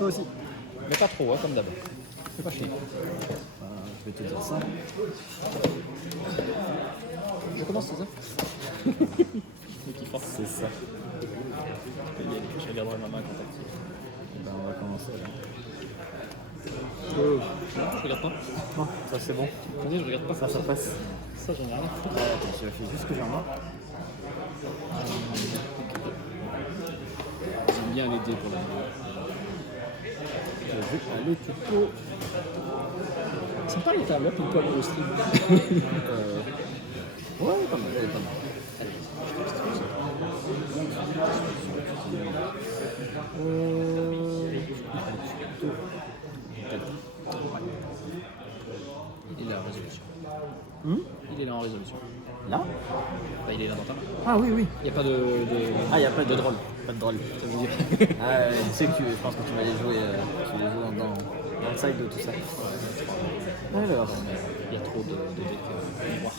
toi aussi. Mais pas trop, comme d'hab. Fais pas chier. Je vais te dire ça. Je commence, c'est ça? C'est ça. Je regarderai ma main quand Ben, on va commencer. Là. je regarde pas. Non, ça c'est bon. Vas-y, je regarde pas. Ça passe. Ça, j'en ai rien à foutre. Attends, je fais juste ce que j'en ai. J'aime bien l'aider pour la Je vais aller tuto. C'est pas les tables là, comme au stream. Ouais, pas mal, elle est pas mal. Il est en résolution. Il est là en résolution. Là Enfin, il est là dans ta main. Ah oui, oui. Il n'y a pas de. Ah, il n'y a pas de drôle. Pas de drôle. Ça veut dire. Tu sais que je pense que tu vas les jouer, dans le side de tout ça. Alors, Il y a trop de decks noirs.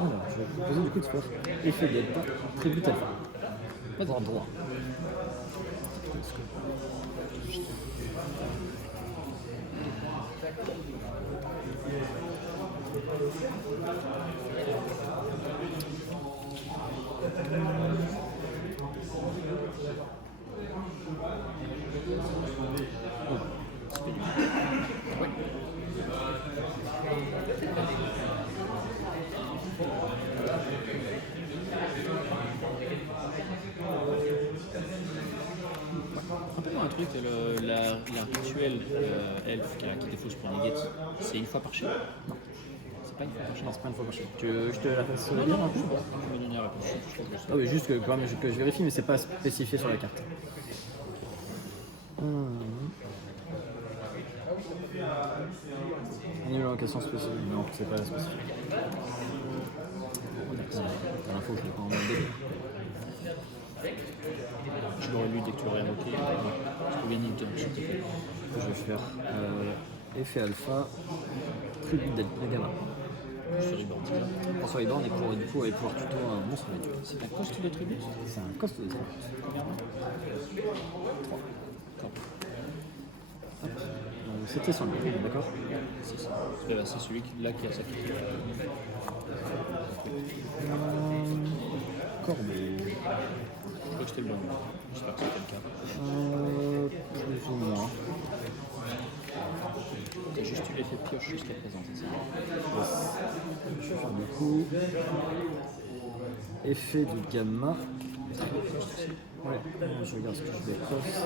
alors, je vais te proposer du coup de faire effet delta, tribute alpha. Pas de droit. Rappelle-moi un truc, la rituel elfe qui défausse pour negate, c'est une fois par chaîne? Non. C'est pas une fois par chaîne? Non, c'est pas une fois par chaîne. Tu veux que je te la fasse lire un peu? Tu me donnes la réponse. Ah oui, juste que, quand même, que je vérifie, mais c'est pas spécifié sur la carte. Une location spécifique. Non, c'est pas spécifique. T'as l'info, je l'ai pas en mode début. Je l'aurais lu dès que tu l'aurais invoqué. Je peux bien niquer un petit peu. Je vais faire effet alpha, tribute delta gamma. Sur les bords. François Iborn est pour du coup aller pouvoir tuto un monstre nature. C'est un cost de tribut? C'est un cost de 3. Combien? 3. C'était son livre, d'accord? C'est ça. C'est celui là qui a sacrifié. Corbeau. Je crois que c'était le bon. J'espère que c'était le cas. Plus ou moins. T'as juste eu l'effet pioche jusqu'à présent, c'est ça? Je vais faire du coup effet de gamma. Ouais, je regarde ce que je décoste.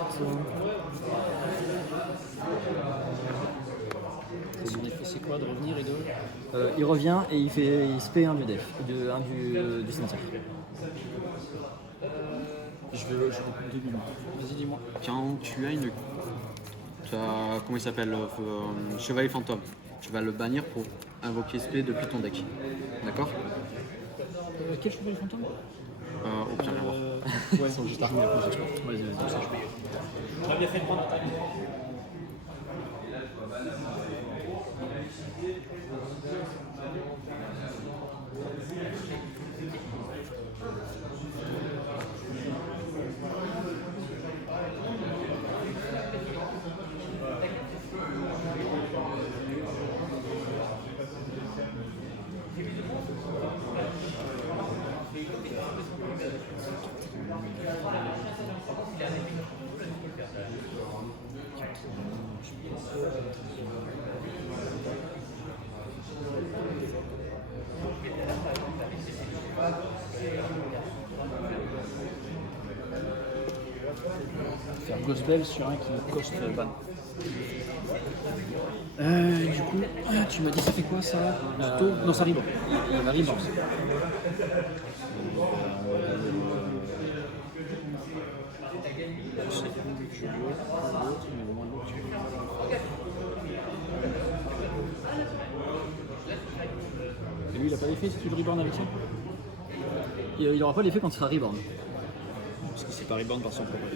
Son effet c'est quoi de revenir et de... Il revient et il se paie un du def, du cimetière. Je vais 2 minutes. Vas-y, dis-moi. Quand tu as une. Comment il s'appelle Chevalier fantôme. Tu vas le bannir pour invoquer SP depuis ton deck. D'accord? Quel chevalier fantôme? Au pire, rien voir. Ouais, ils sont juste à jouer après, j'explique. Vas-y, ça je paye. Tu m'as bien fait prendre. Faire Gospel sur un qui me coste ban. Du coup, tu m'as dit ça fait quoi ça? Non, ça ribre. Il ribre. Et lui il a pas d'effet si tu le reborn avec ça? Il n'aura pas l'effet quand il sera reborn. Parce que c'est pas reborn par son propre.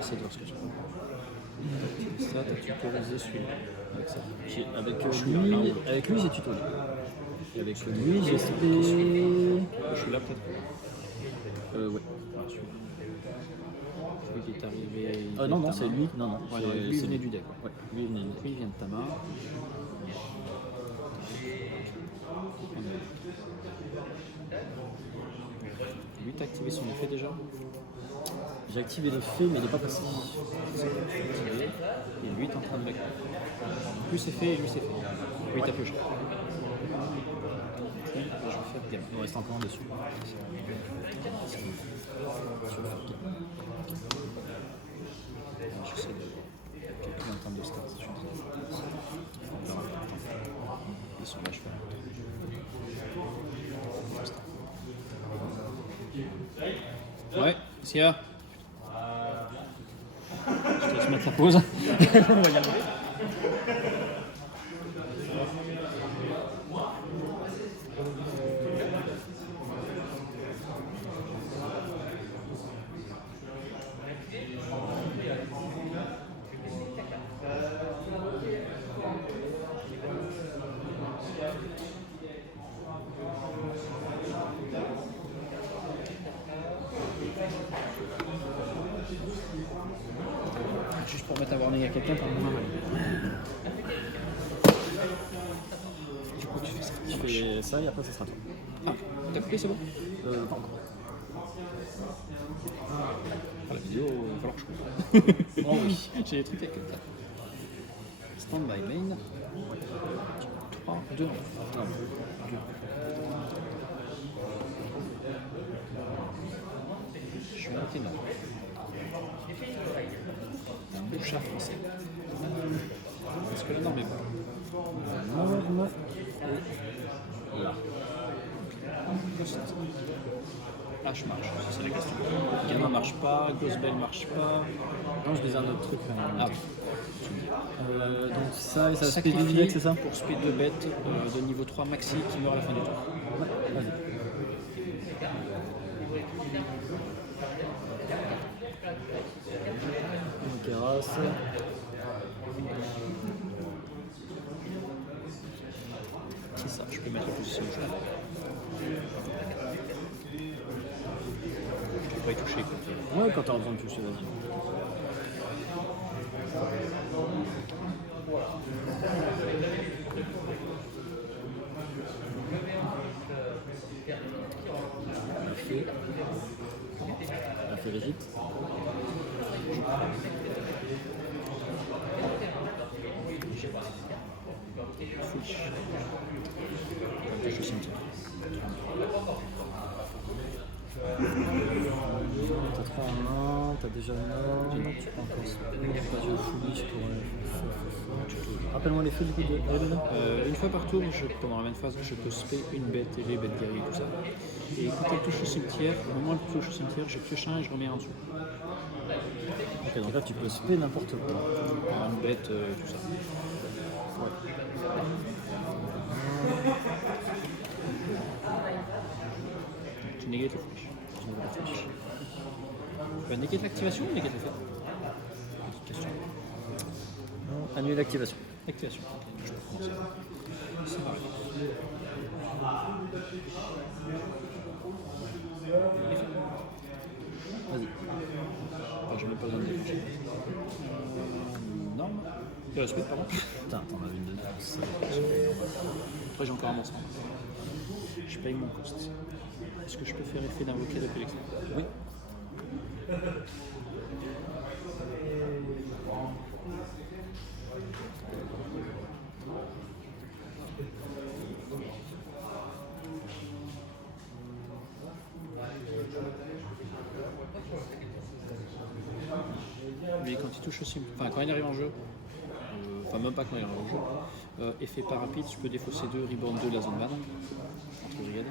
Essaye de voir ce que tu peux. Ça, t'as tutorisé celui-là. Avec ça. Avec lui, Avec lui j'ai tuto. Et avec Lui j'ai spé. Je suis peut-être. Ouais. Ah, celui qui est arrivé. il Non, venait non, de ta c'est main. lui. Non, non. Ouais, c'est- lui, il c'est venait du deck. Ouais, lui, il venait du deck. Lui, il vient de ta main. Lui, t'as activé son effet déjà. J'ai activé l'effet, mais il n'est pas passé. C'est activé. Et lui, t'es en train de mettre. Lui, c'est fait et lui, c'est fait. Oui, t'as pioché. Je vais faire gamme. Il me reste encore un dessus. J'essaie de calculer en termes de stats. Je suis en train de faire. Ils sont là, je fais. Ouais, Sia. Je te laisse mettre la pause. On va y aller. Juste pour mettre à warning à quelqu'un par moment. Du coup, tu fais ça. Je fais ça et après, ça sera toi. Ah, t'as coupé, c'est bon? Pas encore. Ah, la vidéo, il va falloir que je coupe. Oh oui. J'ai des trucs à quelqu'un. Stand by main. 3, 2, 1. Je suis monté là. Un bouchard français. Est-ce que la norme est bonne? Norme. Là. H marche, c'est la question. Gamma marche pas, Gospel marche pas. Non, je disais un autre truc. Ah oui. Donc ça et ça Sacrifier speed du deck, c'est ça? pour speed de bête de niveau 3 maxi qui meurt à la fin du tour. Ouais, vas-y. Ok, race. C'est ça, je peux mettre la position où je veux. Je ne peux pas y toucher. Quoi. Ouais, quand t'as besoin de toucher, vas-y. Elle fait l'Égypte. Fouiche. Je suis cimetière. T'as 3 en main, t'as déjà une arme, tu peux encore se pas de foolish pour rappelle-moi les feux du coup de Red. Une fois par tour, pendant la même phase, je peux spé une bête, les bêtes guerriers, tout ça. Et quand elle touche au cimetière, au moment où elle touche au cimetière, je pioche un et je remets un en dessous. Ok, donc là tu peux spé n'importe quoi. Une bête, tout ça. Tu négates le flash. Tu négates le flash. Tu vas négater l'activation ou négater l'effet? Question. Annuler l'activation. Activation. Je peux commencer. C'est pareil. Effet. Vas-y. Enfin, j'ai même pas besoin de déclencher. Norme. Speed, pardon. Putain, t'en as une de plus. Après, j'ai encore un monstre. Je paye mon cost. Est-ce que je peux faire effet d'invoquer depuis l'extérieur? Oui. Mais quand il touche aussi, enfin quand il arrive en jeu, enfin même pas quand il arrive en jeu, effet parapite, je peux défausser 2, reborn 2 la zone ban, entre brigades.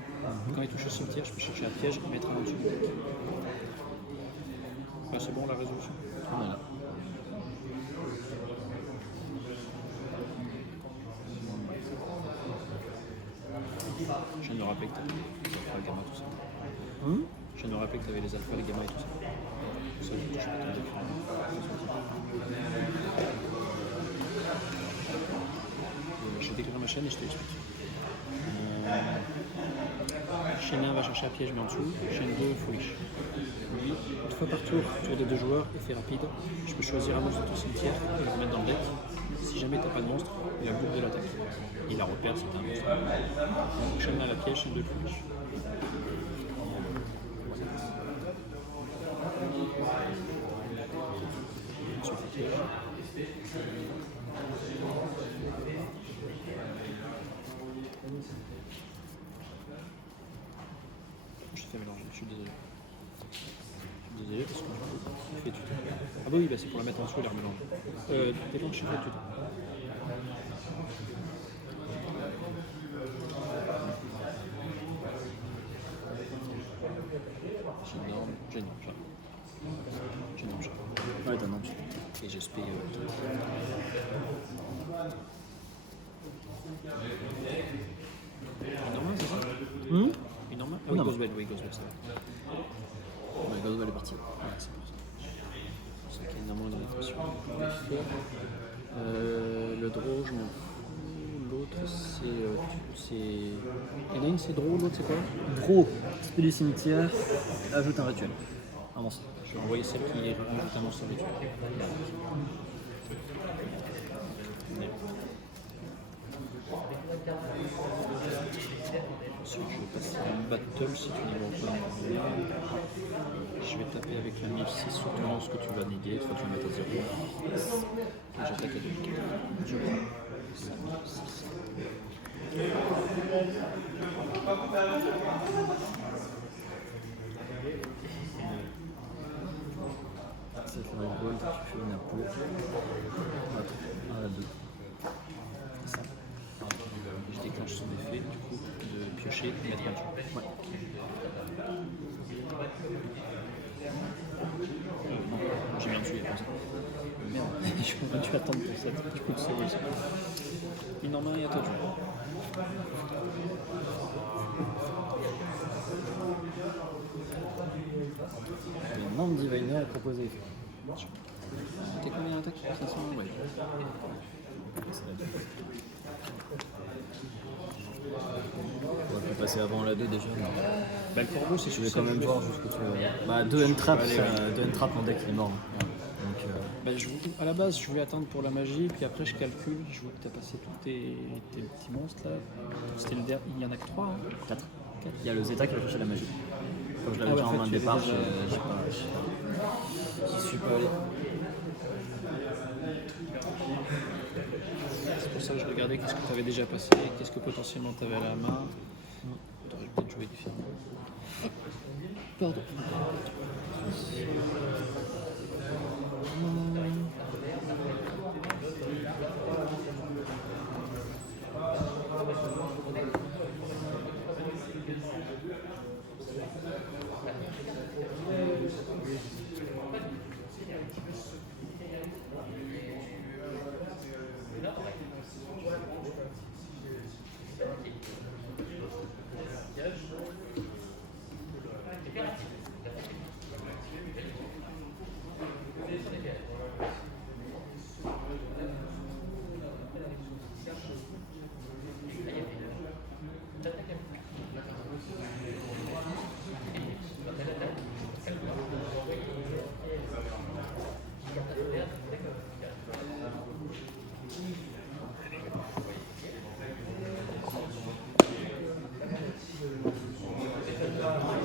Quand il touche au cimetière, je peux chercher un piège et mettre un en dessous du deck. Ouais, c'est bon la résolution. Voilà. Je viens de me rappeler que tu avais les alpha, les gamma, tout ça. Je viens de me rappeler que tu avais les alpha, les gamma et tout ça. Ça, je touche pas ton deck. J'ai déclaré ma chaîne et je t'explique. chaîne 1 va chercher un piège mais en dessous, chaîne 2 foolish. Lui, une fois par tour, tour des deux joueurs, effet rapide, je peux choisir un monstre de ton cimetière et le remettre dans le deck. Si jamais t'as pas de monstre, il a boucle de l'attaque. Il la repère si t'as un monstre. Donc chaîne 1 la piège, chaîne 2 foolish. Ensuite, la piège. Je t'ai fait mélanger, je suis désolé. Je suis désolé parce que je fais tuto. Ah bah oui, bah c'est pour la mettre en dessous et la remélanger. Déclenche, je fais tuto. J'ai une norme, Ouais, t'as un nom. et je spé. Une normale, c'est ça? Une normale? Ah oui, Non. Ghostwell, ça va. Ouais, Ghostwell est parti. Ouais, c'est pour ça. C'est ça qu'il y a énormément d'orientation. Le draw, je m'en fous. L'autre, c'est. Il y en a une, c'est drôle, l'autre, c'est quoi? Draw, spell du cimetière, ajoute un rituel. Un monstre. Je vais envoyer celle qui rajoute un monstre rituel. Ensuite, je vais passer en battle si tu n'y vois pas. Je vais taper avec la 1006 sur ton lance que tu vas néguer, une fois que tu vas mettre à 0. Et j'attaque à 2. Je prends 5, 6. Ça fait un gold, tu fais une impôt. À la 2. Ça. Je déclenche son effet, du coup, de piocher et mettre en dessous. Ouais. Non, j'ai mis en dessous, il y a pas ça. Merde, J'aurais dû attendre pour ça. Du coup, c'est oui, ça. Une en main et à toi de jouer. Le Land Diviner est proposé. T'es combien d'attaque? 500, ouais. On va passer avant la 2 déjà. Bah, le corbeau, c'est Je vais sur quand ça, même je voir vais- jusqu'où tu veux. Bah, 2 N-Trap, en deck, il est mort. Donc, Bah, à la base, je voulais attendre pour la magie, puis après, je calcule. Je vois que tu as passé tous tes petits monstres là. C'était le dernier. Il y en a que 3. 4. Il y a le Zeta qui va chercher la magie. Comme je l'avais Ah ouais, déjà en en fait, main de tu départ, avais déjà- j'y suis pas allé. C'est pour ça que je regardais qu'est-ce que tu avais déjà passé, qu'est-ce que potentiellement tu avais à la main. Tu aurais peut-être joué différemment. Pardon.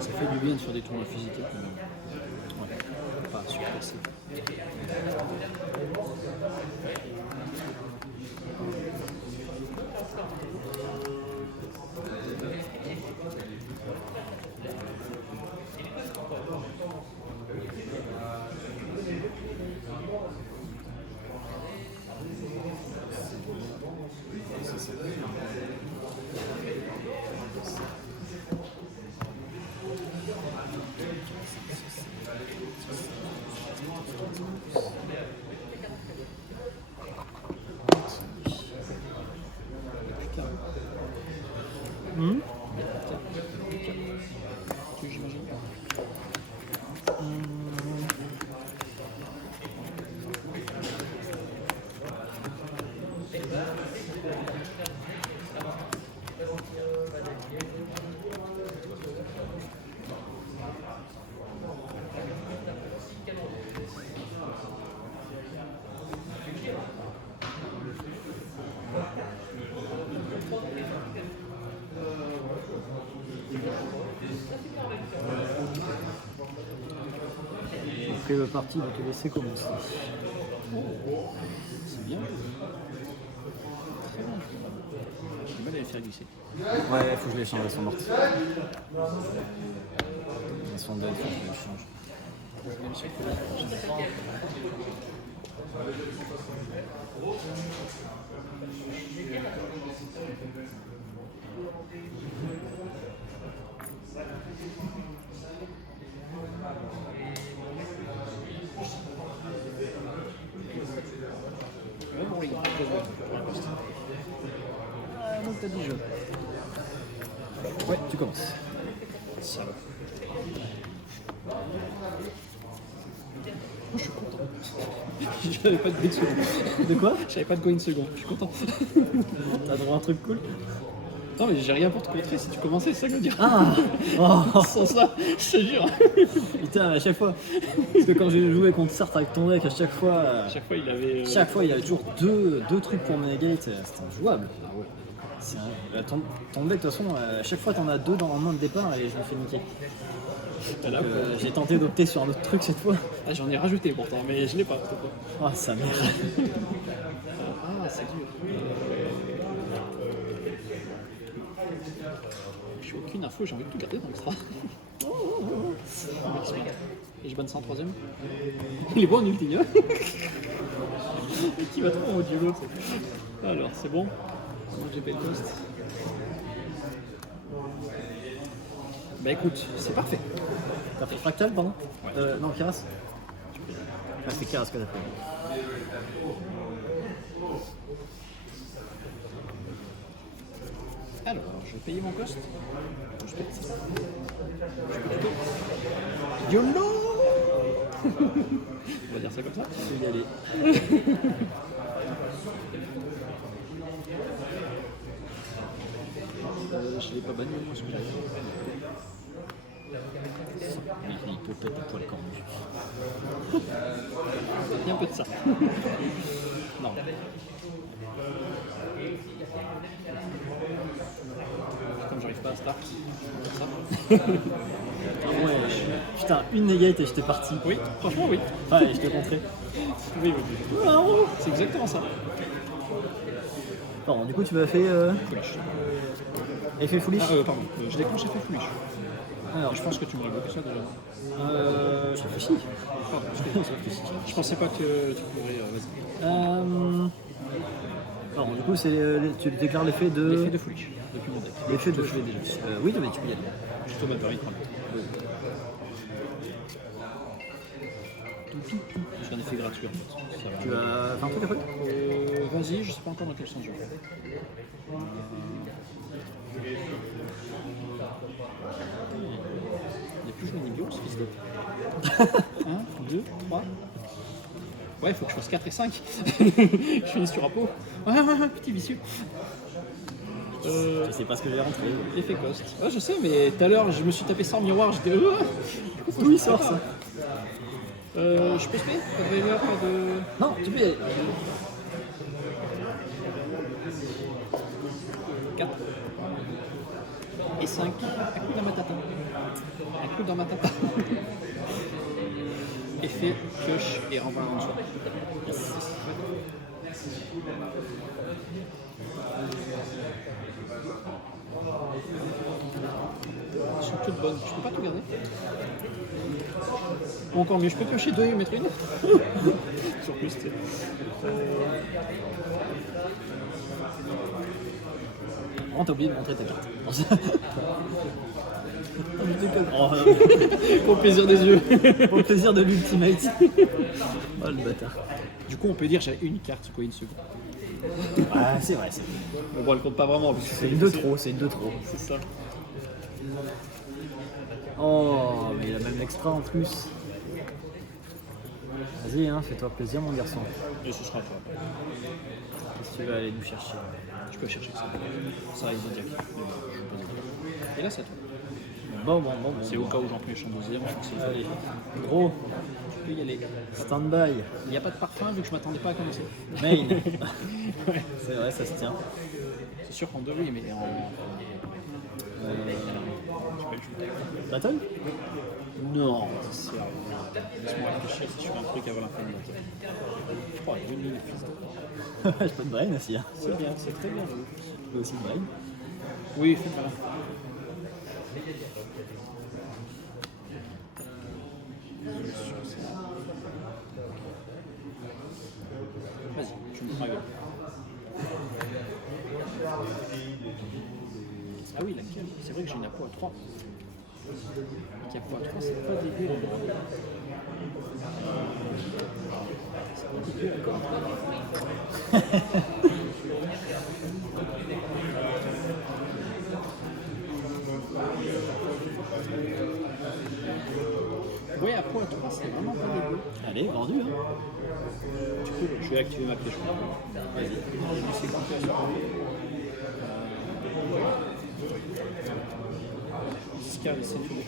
Ça fait du bien de faire des tournois physiques quand même. Ouais, pas surpasser. J'imagine. après le parti va te laisser commencer. C'est bien. Très bon. J'ai du mal à les faire glisser. Ouais, faut que je les change, elles sont mortes. Elles sont belles, faut que je les change. Même si on peut la- Ouais, bon, les gars, Donc t'as 10 jeux. Ouais, tu commences. ça va. Je suis content. J'avais pas de go une seconde. De quoi? J'avais pas de go une seconde. Je suis content. T'as droit à un truc cool? Non, mais j'ai rien pour te contrer si tu commençais, c'est ça que je veux dire. Ah oh, Sans ça, je te jure. putain, à chaque fois. Parce que quand j'ai joué contre Sartre avec ton deck, à chaque fois. À chaque fois, il avait. Chaque fois, il y avait toujours deux trucs pour Menegate, c'était injouable. Ah ouais. Ton deck, de toute façon, à chaque fois, t'en as deux dans la main de départ et je me fais niquer. Là, J'ai tenté d'opter sur un autre truc cette fois. ah, j'en ai rajouté pourtant, mais je l'ai pas. Cette fois. Oh, sa mère. Ah, c'est dur. J'ai aucune info, j'ai envie de tout garder dans l'extra. Et je banne ça en troisième. Il est bon en ultime. Hein. Et qui va trop en audio l'autre. Alors, c'est bon. Moi j'ai pas le cost. Bah écoute, c'est parfait. T'as fait Fractal, pardon? Non, Keras. Ah, c'est Keras que t'as fait. Alors, je vais payer mon cost. Je paye ça. Je peux tout. YOLO. On va dire ça comme ça. Je vais y aller. Je l'ai pas banni moi celui-là. Il peut péter pour les cornus. Il y a un peu de ça. Non. Comme j'arrive pas à start, on va faire ça. Ah ouais, putain, une negate et j'étais parti. Oui, franchement oui. Ah, et je t'ai montré. Oui, oui. C'est exactement ça. Pardon, du coup, tu m'as fait Foolish. effet foolish. Ah, pardon, je déclenche effet foolish. Alors, Je pense que tu m'aurais bloqué ça déjà. je réfléchis. Pardon, je pensais pas que tu pourrais. Vas-y. Pardon, du coup, tu déclares l'effet de. L'effet de foolish depuis mon deck. L'effet de. Je l'ai déjà. Oui, mais tu peux y aller. Juste au batterie, prends. J'ai un effet gratuit en fait. Ça va. Tu vas faire un truc après? Vas-y, je sais pas encore dans quel sens je vais. Il n'y a plus joué Nibio, ce fils de. 1, 2, 3. Ouais, il faut que je fasse 4 et 5. Je finis sur un pot. Ouais, petit vicieux. Je sais pas ce que j'ai rentré. Effet cost. Ouais, je sais, mais tout à l'heure, je me suis tapé ça en miroir, j'étais. D'où il sort ça? Je peux spé? Pas de river, pas de. Non, tu peux y aller. 4 et 5. Un coup dans ma tata. Un coup dans ma tata. Effet, pioche et renvoie en dessous. Elles sont toutes bonnes. Je peux pas tout garder. Ou encore mieux, je peux piocher 2 et mettre une. Sur plus, tu sais. Oh, t'as oublié de montrer ta carte. Au plaisir des yeux. Au plaisir de l'ultimate. Oh le bâtard. Du coup, on peut dire que j'avais une carte, quoi, une seconde. Ah, c'est vrai, Bon, elle compte pas vraiment. Parce que c'est une de trop, c'est une de trop. C'est ça. Oh, mais il a même l'extra en plus. Vas-y, hein, fais-toi plaisir, mon garçon. Et ce sera pas. Qu'est-ce que tu vas aller nous chercher? Je peux chercher ça. Ça, ils ont déjà. Et là, c'est à toi. Bon. C'est au cas où j'en pioche en deuxième. Allez, gros, Tu peux y aller. stand-by, Il n'y a pas de parfum vu que je m'attendais pas à commencer. main. Ouais. C'est vrai, ça se tient. C'est sûr qu'en deux, oui, mais en. Tu peux Battle? Non, c'est laisse-moi réfléchir si je fais un truc avant la fin de la battle. Oh, il y a une ligne de fils. Je peux te brain aussi. Hein. C'est bien, c'est très bien. Je peux aussi te brain. Oui, fais pas. Vas-y, tu me dragues. Ah oui, la cale. C'est vrai que j'ai une apo à 3. La apo à 3, c'est pas dégueu. C'est pas dégueu encore. Ouais, à point 3, c'est vraiment pas dégueu. Allez, vendu. Hein. Du coup, je vais activer ma pièce. Vas-y. C'est quand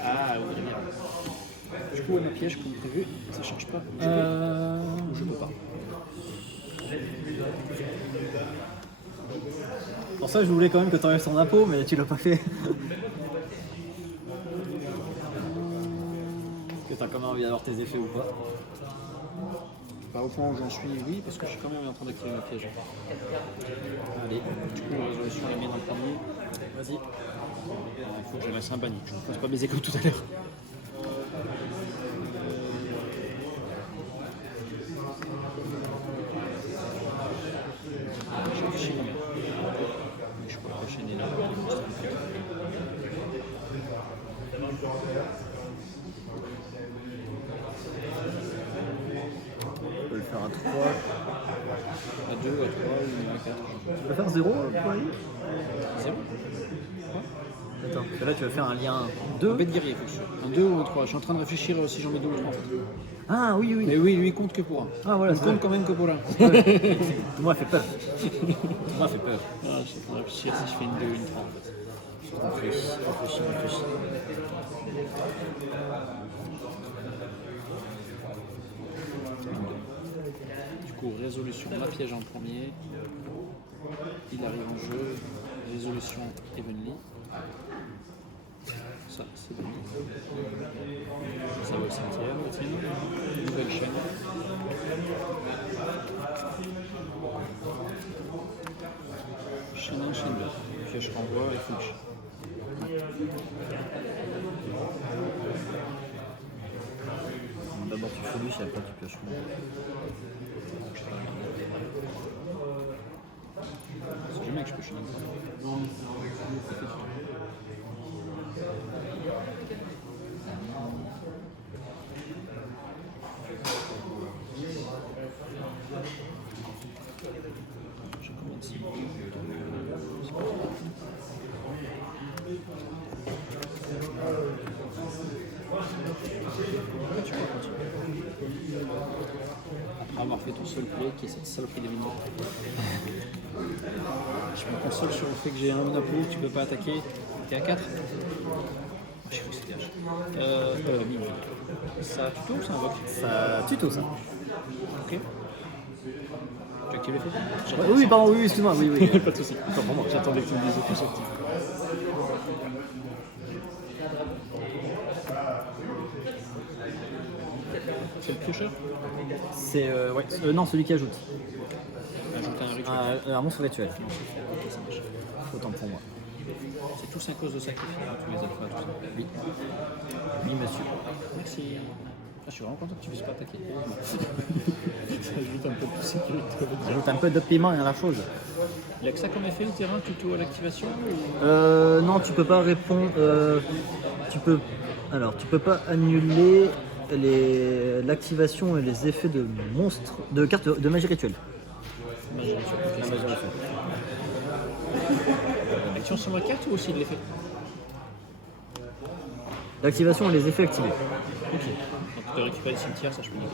Ah oui, bien. Du coup, ma piège comme prévu, ça change pas. Ou je peux pas. Pour ça, je voulais quand même que tu enlèves ton impôt, mais tu l'as pas fait. Que tu as quand même envie d'avoir tes effets ou pas. Pas au point où j'en suis, oui, parce que je suis quand même en train d'activer ma piège. Allez, Du coup, la résolution est mise en premier. vas-y. Il faut que je laisse un banni, que je ne fasse pas baiser comme tout à l'heure. J'ai réfléchi quand même. Mais je peux enchaîner là. On peut le faire à 3. À 2, à 3 ou à 4. Tu peux faire 0 pour aller 0. Attends, parce que là tu vas faire un lien Un 2. bête guerrier, il faut que je fasse. Un 2 ou un 3. Je suis en train de réfléchir si j'en mets 2 ou 3 en fait. Ah oui, oui. Mais oui, lui il compte que pour un. Ah voilà, Il c'est compte vrai. quand même que pour un. Moi, fait peur. Moi, fait peur. Ah, je suis en train de réfléchir si je fais une 2 ou une 3 en fait. Réfléchis. Du coup, résolution, ma piège en premier. Il arrive en jeu. Résolution Evenly. Ça, c'est bon. Ça va au cimetière, le tien. Nouvelle chaîne. Chaîne 1, chaîne 2. Piège renvoi et fouche. D'abord tu fouilles, et après tu pioches. C'est jamais que je peux chaîner. J'ai combien de cibles? Tu peux continuer. Après avoir fait ton seul play qui est cette saloperie de window. Je me console sur le fait que j'ai un monopole, tu peux pas attaquer. T'es à 4. Je sais plus c'est gage. Mime. Ça tuto ou ça invoque? Ça tuto ça. Ok. Tu actives le fait? Oui, pardon, oui, excuse-moi, oui. Pas de soucis. Attends, vraiment. J'attendais que tu me dises que j'active. C'est le piocheur? C'est ouais. Non, celui qui ajoute. Ajouter un rituel. Un monstre rituel. Ok, ça marche. Autant pour moi. C'est tous à cause de sacrifice, tous les alphas, tout ça. Oui. Oui, monsieur. Merci. Ah, je suis vraiment content que tu puisses pas attaquer. Ça ajoute un peu de sécurité. J'ajoute un peu de piment à la chose. Il y a que ça comme effet le terrain tuto à l'activation ou... Non, tu peux pas répondre. Tu peux pas annuler l'activation et les effets de monstres, de cartes de magie rituelle. Magie rituelle, ok, ça marche. Action sur ma carte ou aussi de l'effet? L'activation et les effets activés. Ok. Donc de récupérer le cimetière, ça je peux dire.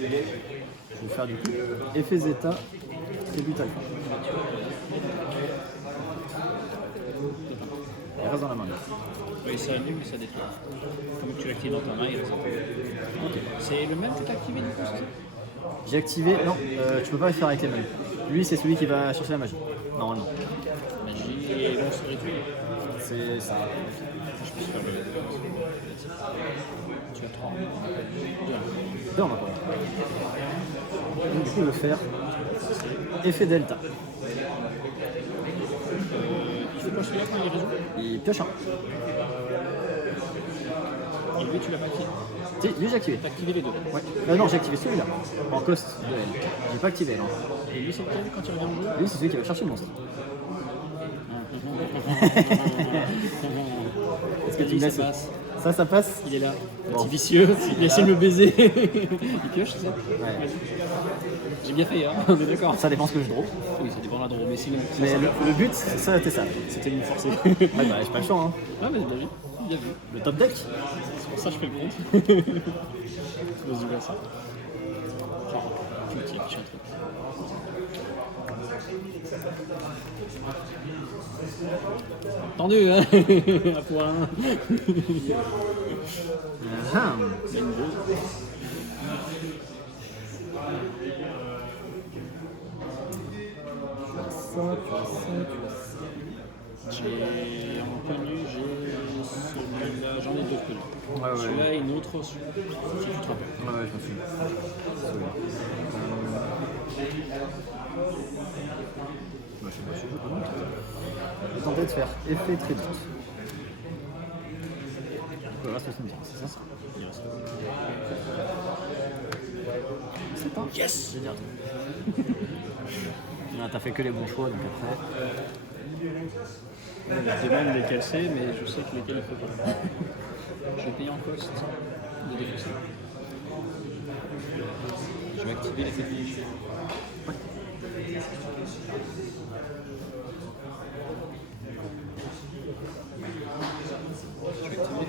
Je vais faire du coup effet zeta et but alpha. Il reste dans la main. Oui, ça annule, mais ça détruit. Comme tu l'actives dans ta main, il reste un peu. Ok. C'est le même que tu as activé du coup, c'est ça? J'ai activé. Non, tu peux pas le faire avec les mêmes. Lui, c'est celui qui va chercher la magie. Normalement. Magie. les monstres rituels. C'est ça. Je peux faire le. Tu as 3. 2 en encore. Donc du coup le fer. Effet delta. Il fait quoi celui-là quand il résout? Il pioche un. Et lui, tu l'as pas activé. Si, lui j'ai activé. T'as activé les deux. Ouais. Non, j'ai activé celui-là. En cost de L. J'ai pas activé non. Et lui, c'est lequel quand il revient en jeu? Lui c'est celui qui va chercher le monstre. Est-ce que tu me laisses ça passe. Ça passe. Il est là. Bon. Petit vicieux, il essaie de me baiser. Il pioche, c'est ça? Ouais. J'ai bien fait, hein, on est d'accord. Ça dépend ce que je drop. Oui, ça dépend de la drôle, mais sinon. Mais le but, ça c'était ça. C'était une forcée. Ouais, bah, j'ai pas le choix. Hein. Ah, mais bien vu. Bien vu. Le top deck. C'est pour ça que je fais le compte. Vas-y, vois ça. Genre, tu me tiens, je suis un truc. Tendu, hein. À point. Ah, Il y a une dose. J'ai en connu, j'ai celui-là, j'en ai deux connus. Ouais, ouais. Celui-là et une autre, si tu te rappelles. Ouais, je me suis. Je vais tenter de faire effet très vite. Le reste c'est bien, c'est ça? Il reste. C'est pas. Yes! J'ai dit un truc. Non, t'as fait que les bons choix donc après. Je demande lesquels c'est, mais je sais que lesquels il faut pas. Je vais payer en cost de défausser. Je vais activer l'effet de fichier. Je regarde quand même.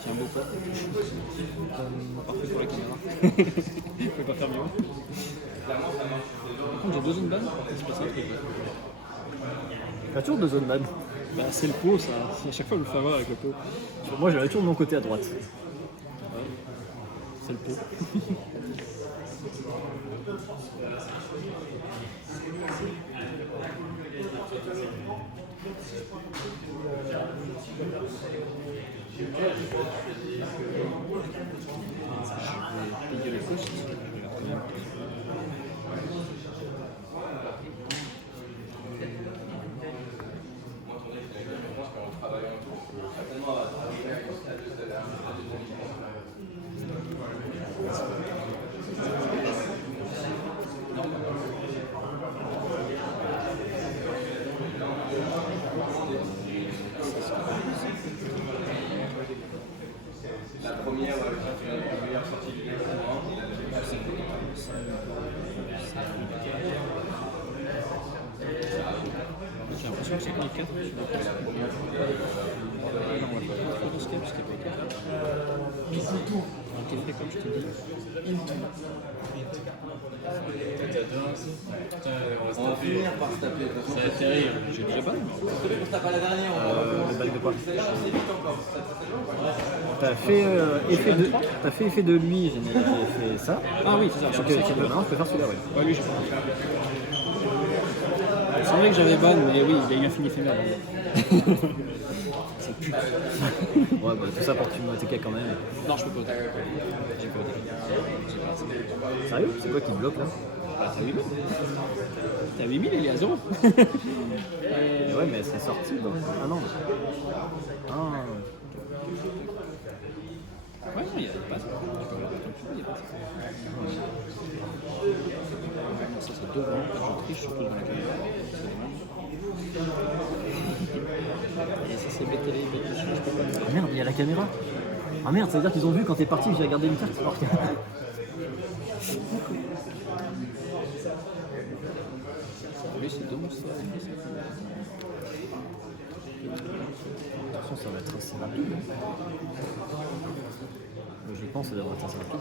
C'est un beau pot. Parfait pour la caméra. Je peux pas faire mieux. Par contre, j'ai 2 zones ban. C'est pas ça le truc. T'as toujours 2 zones ban. Bah, c'est le pot, ça. À chaque fois, je le fais avoir avec le pot. Moi j'avais toujours de mon côté à droite. Ouais. C'est le pot. Je vais payer le cost. Je regarde quand même. J'ai l'impression que c'est que les 4 sur le poste. Non, on va pas faire de escape parce qu'il n'y a pas été fait. Donc, il fait comme je te dis. On va finir par se taper. Ça va atterrir. J'ai déjà pas. Le bac de quoi? T'as fait effet de lui, j'ai fait ça. Ah oui, c'est ça. Donc maintenant je peux faire celui-là, ouais. Ouais, lui, j'ai pas. Il semblait que j'avais ban, mais oui, il y a eu un fini éphémère. Ça pue. Ouais, bah tout ça pour que tu me TK quand même. Non, je peux pas. J'ai pas voté. Sérieux? C'est quoi qui te bloque là? Bah, t'as 8000. T'as 8000, il est à 0. Ouais, mais c'est sorti donc. Ah non. Ah. Ouais, non, il y a pas ça. Il y a pas ça. Ça, c'est devant. Je triche surtout dans la caméra. C'est dommage. Et ça, c'est BTL, je peux pas le faire. Ah merde, il y a la caméra. Ah merde, ça veut dire qu'ils ont vu quand t'es parti que j'ai regardé une carte. Alors que- Oui, c'est deux monstres. Attention, ça va être assez rapide. Je pense que ça devrait être assez rapide.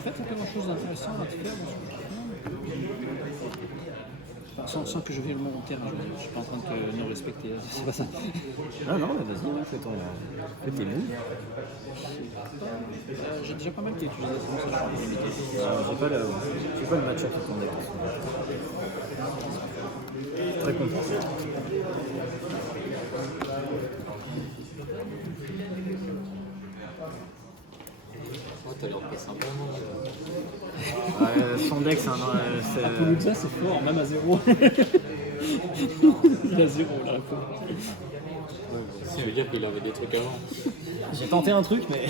En fait, il n'y a pas grand chose d'intéressant à te faire dans ce jeu. Sans que je vienne mon terrain, je veux dire. Je suis pas en train de te ne respecter, c'est pas ça. Ah non, mais vas-y, fais tes moves. J'ai déjà pas mal été utilisé, c'est pour ça que je suis un peu limité. J'ai pas le match-up sur ton deck. Très content. Oh, t'as l'air de passer un bon moment. Son deck, c'est un. Appalooza, c'est fort, même à 0. Il a 0 là. Ça veut dire qu'il avait des trucs avant. J'ai tenté un truc, mais.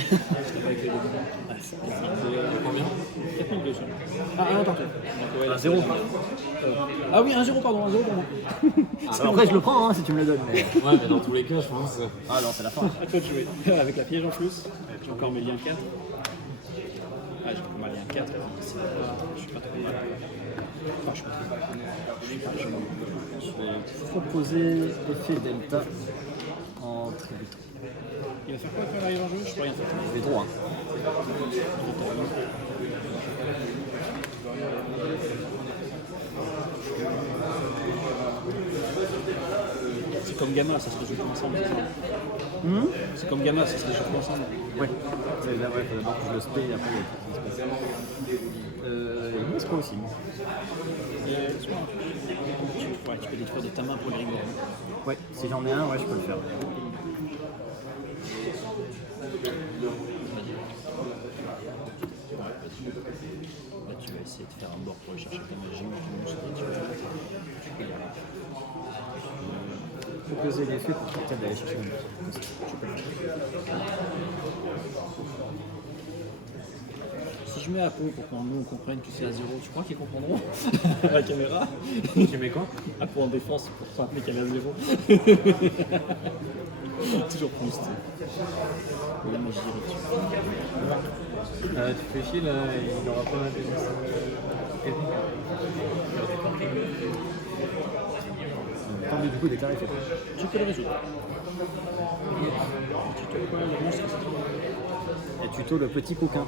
Combien 4200. Ah, un partout. Un 0. Ah oui, 1-0, pardon, 1-0 pour moi. Alors après, je le prends si tu me le donnes. Mais... Ouais, mais dans tous les cas, je pense. Ah non, c'est la fin. À toi de jouer. Avec la piège en plus. J'ai encore mes liens 4. Ah, j'ai encore ma lien 4. Je suis pas trop mal. Enfin, je suis pas trop mal. Je vais proposer effet delta en tributant. Il va faire quoi quand il arrive en jeu? Je peux rien faire. Je vais droit. C'est comme Gamma, ça se résout tout ensemble. C'est comme Gamma, ça se résout tout ensemble. Ouais. C'est là, ouais, faut d'abord que je le spé et après il me pas aussi. Ouais, tu peux détruire de ta main pour les rigoler. Ouais, si j'en ai un, ouais, je peux le faire. Là, tu vas essayer de faire un bord pour aller chercher ta magie ou ton monstre. Tu peux y aller. Proposer l'effet pour peut-être d'aller chercher une autre. Si je mets à peau pour que nous on comprenne que c'est à 0, tu crois qu'ils comprendront la caméra? Tu mets quoi? À peau en défense pour se rappeler qu'elle est à 0. Toujours plus. Oui, mais j'y retourne. Tu fais chier là, il n'aura pas des Tant mieux, du coup, déclarer fait. Tu peux le résoudre. Tu te quoi, le monstre, Et tuto le petit coquin.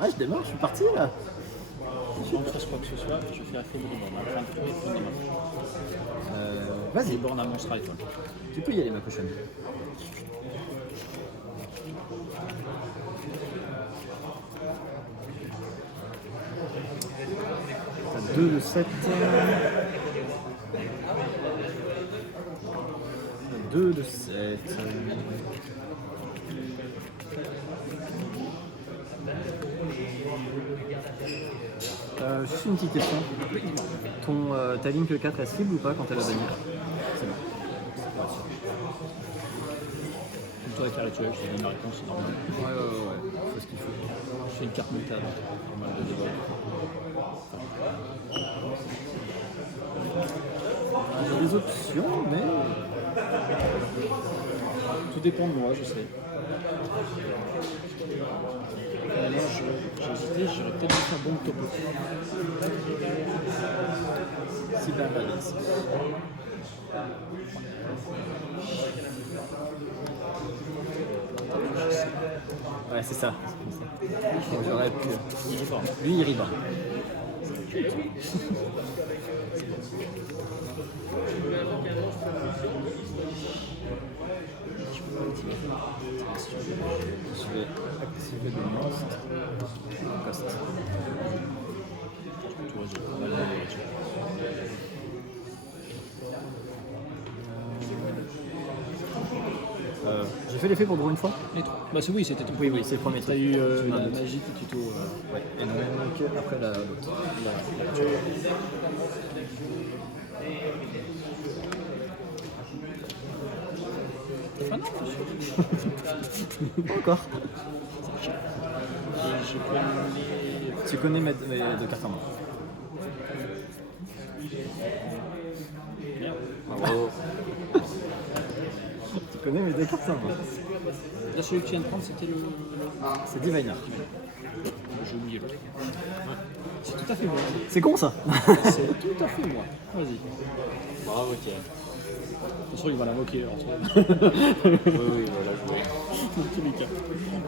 Ah, je démarre, je suis parti là. Si on fasse quoi que ce soit, je fais la fée de reborn. À la fin de tour, il faut une démarche. Vas-y, Born un monstre à l'étoile. tu peux y aller ma cochonne. T'as 2 de 7. 2 de 7. Juste une petite question. Ta ligne 4 est cible ou pas quand elle va bannir? C'est bon. Toi avec la rituel, je te donne la réponse, c'est normal. Ouais. C'est ce qu'il faut. Je fais une carte méta, donc normal de débat. J'ai des options, mais. Tout dépend de moi, je sais. Alors, j'ai hésité, j'aurais peut-être dû faire bon topo. Super balance. Ouais, c'est ça. J'aurais pu. Il est fort. Lui, il riba. Je vais activer le monstre. Poste. Tu vois, j'ai pas mal de rituels. J'ai fait l'effet pour draw une fois. Les trois. Bah c'est oui, c'était tout. Oui, c'est le premier T'as truc. eu Non, la mais- magie du tuto. Ouais. Et donc après l'autre. Ah non, monsieur. Pas encore. Et je connais. Tu connais mes deux cartes en main. Merde. Bravo. Tu connais mes deux cartes en main. Là, celui que tu viens de prendre, c'était le. C'est Diviner. J'ai oublié l'autre. C'est tout à fait moi. C'est con ça. C'est tout à fait moi. Vas-y. Bravo, Thierry. toute façon, il va l'invoquer. Alors, tu vois. Oui, voilà, je vois. Dans tous les cas,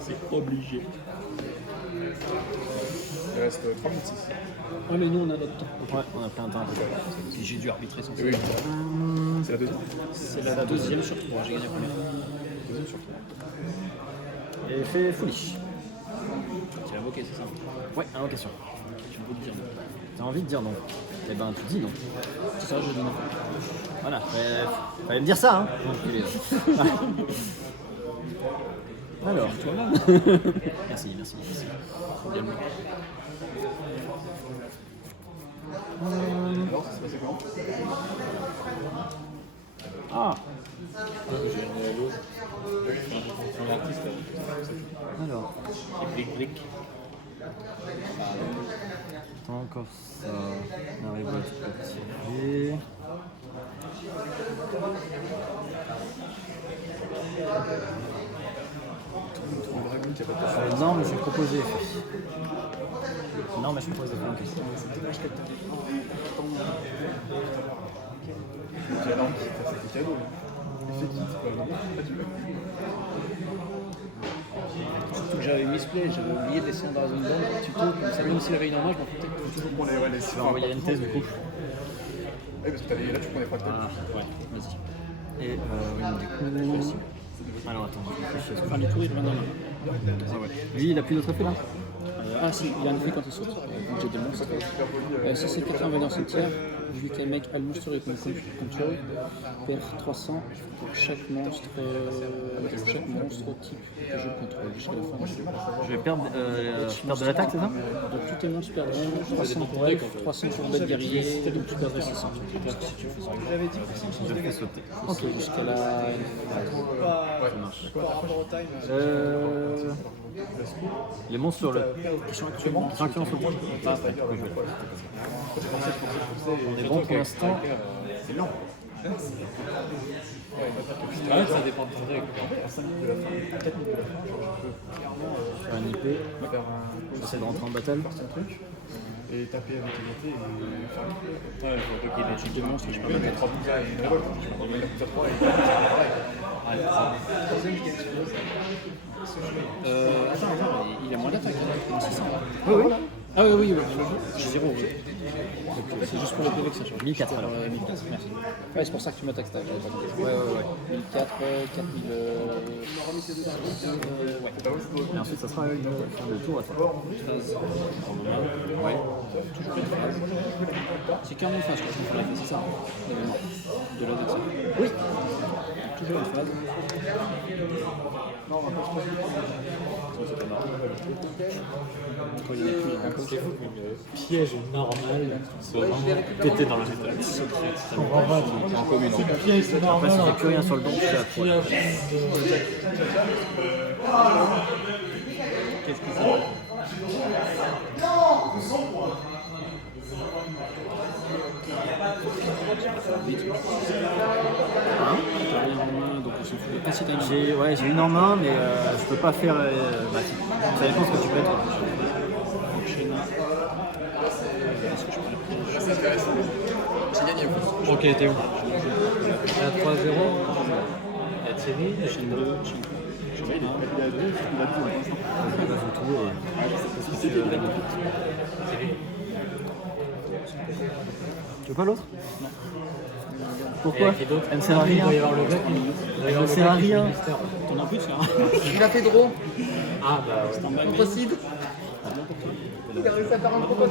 c'est obligé. Il reste 3 minutes 6. Ouais, mais nous, on a notre temps. Ouais, on a pris un temps. Et j'ai dû arbitrer sans Oui. C'est la deuxième. C'est la deuxième sur 3, j'ai gagné la première. Deuxième sur 3. Et fait foolish. Tu l'as invoqué, c'est ça? Ouais, invocation. Tu peux te dire non. T'as envie de dire non? Eh ben, tu dis non. C'est ça, je dis non. Voilà, fallait me dire ça, hein. Alors, Toi-même. merci. Alors, ça se passait comment? Ah, J'ai une loge. Un artiste. alors, Bric. attends, encore ça. On arrive à être activé. Le dragon qui a pas de Non, mais je vais proposer. Non, mais je propose des points en question. C'est énorme, c'est cadeau. C'est qui? C'est pas le nom? Surtout que j'avais misplay, j'avais oublié de laisser un Dragon Ball tuto, comme ça, même s'il avait une en main, je m'en foutais. Toujours pour les. Ouais, les Je vais envoyer une thèse du coup. Oui, parce que là, tu prends les fractales. Ah, Ouais, vas-y. et oui, du coup. Alors attends, je réfléchis à ce que Fin du tour, il revient dans la main. lui, il a plus d'autres effets là? Ah si, il a un effet quand il saute. Donc j'ai des monstres. Si c'est quelqu'un envoyé dans le cimetière, vu qu'un mec a le monstre et qu'on contrôle, perd 300 pour chaque monstre type que je contrôle jusqu'à la fin. Je vais perdre de l'attaque, c'est ça? Donc tous tes monstres perdront 300 pour elfe, 300 pour bête guerrier, donc tu perdrais 600. Si tu fais ça. Je vais sauter. Ok, jusqu'à la... Ça marche. Les monstres sur le. Qui sont actuellement... Qui sont sur le point. On est bon pour l'instant. C'est lent. Ah, ça dépend de ton deck. En fait, à 5 minutes de la fin, 4 minutes de la fin, genre, je peux Un IP. faire un. J'essaie de rentrer en battle. Faire son truc et taper avec égalité et faire Ouais, faut qu'il ait J'ai deux monstres, je peux oui, pas mais mettre. 3 bouts et une révolte. Je peux envoyer la bouts à 3 et pareil. Attends, il a moins d'attaque, il a 600. Oui, oui. Ah oui, j'ai 0. C'est juste pour le PV que ça change. 1004 alors. 1004, merci. Ouais, c'est pour ça que tu m'attaques, j'avais pas compris. Ouais. 1004, 4000... ouais. Et ensuite, ça sera une fin de tour à toi. Ouais. Toujours une phase. C'est carrément une phase, je crois qu'on fait, c'est ça. L'événement. De la deck. Oui. Toujours une phase. Quand il n'y a plus, il y a un coach. C'est fou qu'une piège normale soit vraiment pété dans la métal. En commune. Après, si t'as plus rien sur le banc, tu fais à poil. Qu'est-ce que c'est? Hein? T'as rien en main, donc on s'en fout. Pas si t'as une main. J'ai une en main, mais je peux pas faire. Bah, ça dépend ce que tu peux toi. Est-ce que je peux la prendre? C'est gagné. Ok, t'es où? À 3-0. La Thierry, Chaîne 2, chaîne 3. J'en ai un. Il a 2, il a 2 pour l'instant. Tu veux pas l'autre? Non. Pourquoi? qui d'autre? Elle ne sert à Il rien. doit y avoir le gars qui. Elle ne sert à rien. T'en as plus, ça? Il a fait drôle, Ah bah ouais. C'est un bac. procide. Il a réussi à faire un gros pote.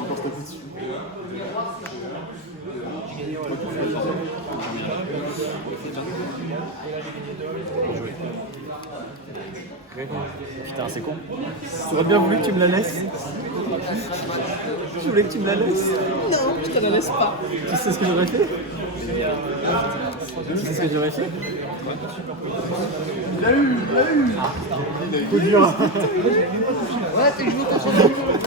Encore ce coup dessus. Putain, c'est con. J'aurais bien voulu que tu me la laisses. Je voulais que tu me la laisses. Non, je te la laisse pas. Tu sais ce que j'aurais fait? Tu sais ce que j'aurais fait? Il a eu. Coup dur. Ouais, t'es joué contre son